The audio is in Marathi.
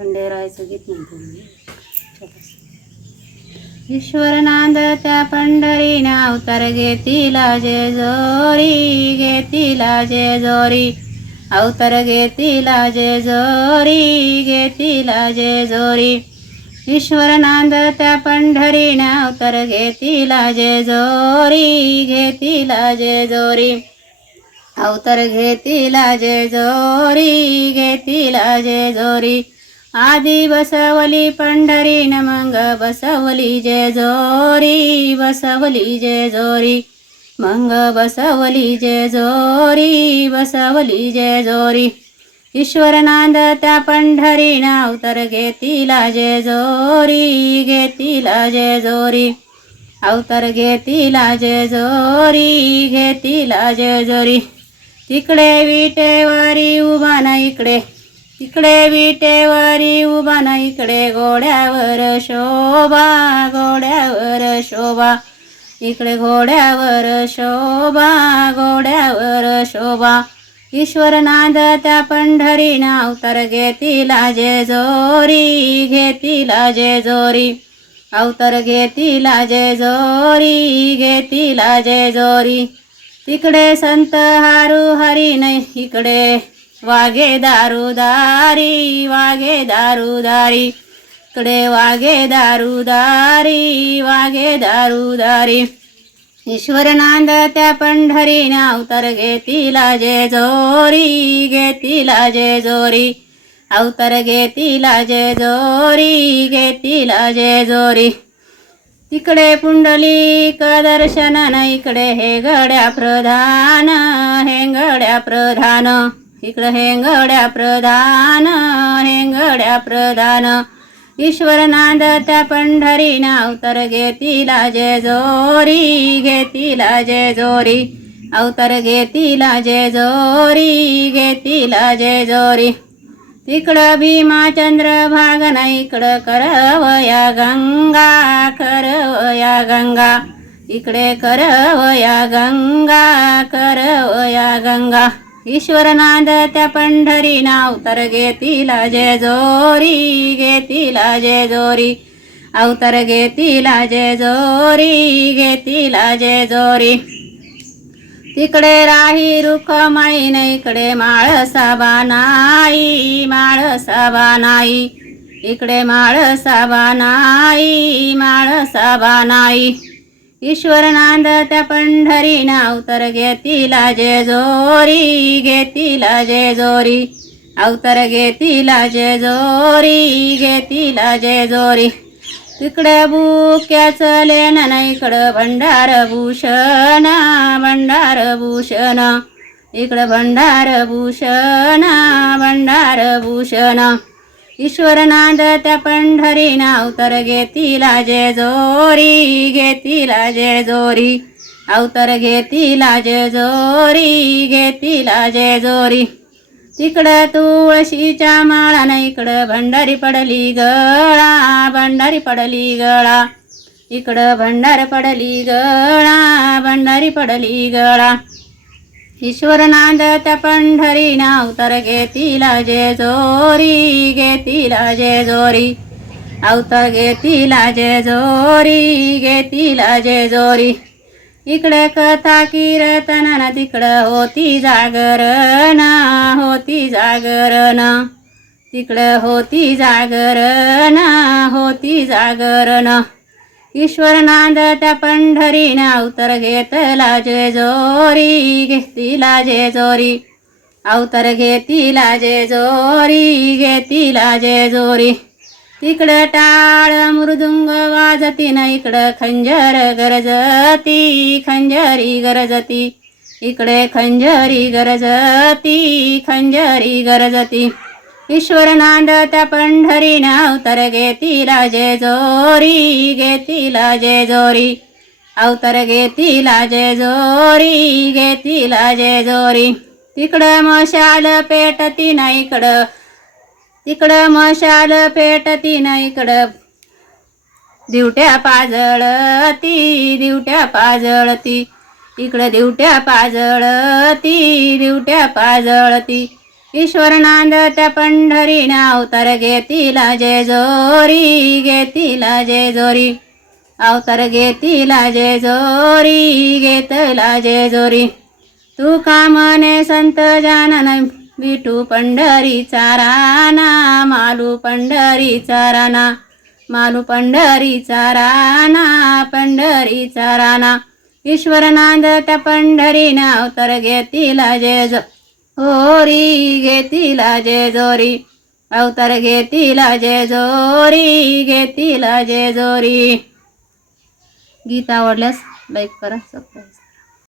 खंडेरायचं गीत म्हणतो मी. ईश्वर नांदत्या पंढरीना अवतार घेतीला जेजोरी, घेतीला जेजोरी, अवतार घेतीला जेजोरी, घेतीला जेजोरी. ईश्वर नांदत्या पंढरीना अवतार घेतीला जेजोरी, घेतीला जेजोरी, अवतार घेतीला जेजोरी, घेतीला जेजोरी. आदि बसवली पंढरी न मंग बसवली जेजोरी, बसवली जेजोरी, मंग बसवली जेजोरी, बसवली जेजोरी. ईश्वर नांदत्या पंढरीन अवतार घेतीला जेजोरी, घेतीला जेजोरी, अवतार घेतीला जेजोरी, घेतीला जेजोरी. तिकडे विटेवरी उभा ना इकडे, तिकडे विटेवरी उभा ना इकडे घोड्यावर शोभा, घोड्यावर शोभा, इकडे घोड्यावर शोभा, घोड्यावर शोभा. ईश्वर नांदत्या पंढरीन अवतार घेतीला जेजोरी, घेतीला जेजोरी, अवतार घेतीला जेजोरी, घेतीला जेजोरी. तिकडे संत हारू हरी नाही, इकडे वाघे दारुदारी, वाघे दारुदारी, इकडे वाघे दारुदारी, वाघे दारुदारी. ईश्वर नांदत्या पंढरीन अवतार घेतीला जेजोरी, घेतीला जेजोरी, अवतार घेतीला जेजोरी, घेतीला जेजोरी. तिकडे पुंडलिक दर्शन न इकडे हेंगड्या प्रधान, हेंगड्या प्रधान, इकडे हेंगड्या प्रधान, हेंगड्या प्रधान. ईश्वर नांदत्या पंढरीन अवतार घेतीला जेजोरी, घेतीला जेजोरी, अवतार घेतीला जेजोरी, घेतीला जेजोरी. तिकडं भीमाचंद्र भागन इकडं करवया गंगा, करवया गंगा, इकडे करवया गंगा, करवया गंगा. ईश्वर नांदत्या पंढरीन अवतार घेतीला जेजोरी, घेतीला जेजोरी, अवतार घेतीला जेजोरी, घेतीला जेजोरी. तिकडे राही रुखमाई न इकडे माळसाबा नाही, माळसाबा नाही, इकडे माळसाबा नाही, माळसाबा नाही. ईश्वर नांदत्या पंढरीन अवतार घेतीला जेजोरी, घेतीला जेजोरी, अवतार घेतीला जेजोरी, घेतीला जेजोरी. तिकडे बुक्याचं लेणं इकडं भंडार भूषण, भंडार भूषण, इकडं भंडार भूषण, भंडार भूषण. ईश्वर नांदत्या पंढरीन अवतार घेतीला जेजोरी, घेतीला जेजोरी, अवतार घेतीला जेजोरी, घेतीला जेजोरी. तिकडं तुळशीच्या माळा न इकडं भंडारी पडली गळा, भंडारी पडली गळा, इकडं भंडार पडली गळा, भंडारी पडली गळा. ईश्वर नांदत्या पंढरीन अवतार घेतीला जेजोरी, घेतीला जेजोरी, अवतार घेतीला जेजोरी, घेतीला जेजोरी. इकडे कथा कीर्तन न तिकडं होती जागरण, होती जागरण, तिकडं होती जागरण, होती जागरण. ईश्वर नांदत्या पंढरीन अवतार घेतला जेजोरी, घेतीला जेजोरी, अवतार घेतीला जेजोरी, घेतीला जेजोरी. तिकडं टाळ मृदुंग वाजती न इकडं खंजर गरजती, खंजरी गरजती, इकडे खंजरी गरजती, खंजरी गरजती. ईश्वर नांदत्या पंढरीन अवतार घेतीला जेजोरी, घेतीला जेजोरी, अवतार घेतीला जेजोरी, घेतीला जेजोरी. तिकडं मशाल पेटती न इकडं, तिकडं मशाल पेटती न इकडं दिवट्या पाजळती, दिवट्या पाजळती, इकडं दिवट्या पाजळती, दिवट्या पाजळती. ईश्वर नांदत्या पंढरीना अवतार घेतीला जेजोरी घेतीला जेजोरी अवतार घेतीला जेजोरी घेतला जेजोरी तुका म्हणे संत जानन विठू पंढरीचा राणा मालू पंढरीचा राणा मालू पंढरीचा राणा पंढरीचा राणा ईश्वर नांदत्या पंढरीना अवतार घेतीला जेजोरी घेतीला जेजोरी अवतार घेतीला जेजोरी घेतीला जेजोरी. गीत आवडल्यास लाईक करा, सबस्क्राईब.